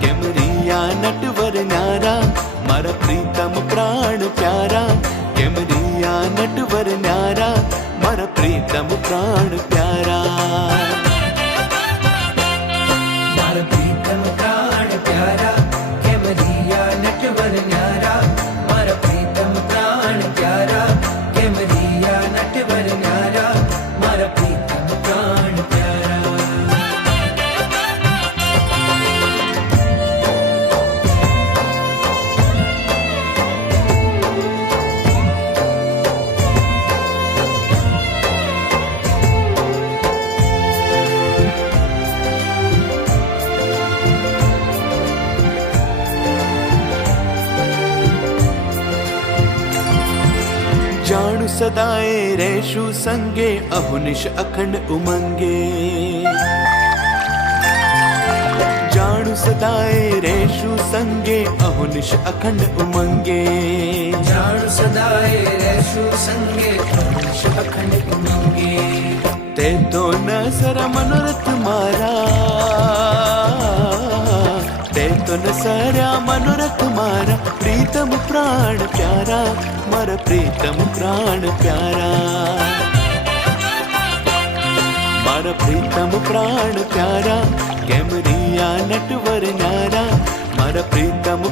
કેમ રિયા નટવર ન્યારા. મારા પ્રીતમ પ્રાણ પ્યારા કેમ રિયા નટવર ન્યારા. મારા પ્રીતમ પ્રાણ પ્યારા. મારા પ્રીતમ પ્રાણ પ્યારા, કેમરિયા નટવર ન્યારા. મારા પ્રીતમ પ્રાણ પ્યારા, કેમરિયા નટવર ન્યારા. મારા પ્રીતમ પ્રાણ પ્યારા. सदाए रेशु संगे अहुनिश अखंड उमंगे। जानु सदाए रेशु संगे अहुनिश अखंड उमंगे। जानु सदाए रेशु संगे अहुनिश अखंड उमंगे। ते तो न सर मनोरथ मारा। ते तो न सरा मनोरथ मारा। प्रीतम प्राण प्यारा મારા પ્રીતમ પ્રાણ પ્યારા મારા પ્રીતમ પ્રાણ પ્યારા કેમ રિયા નટવર નારા મારા પ્રીતમ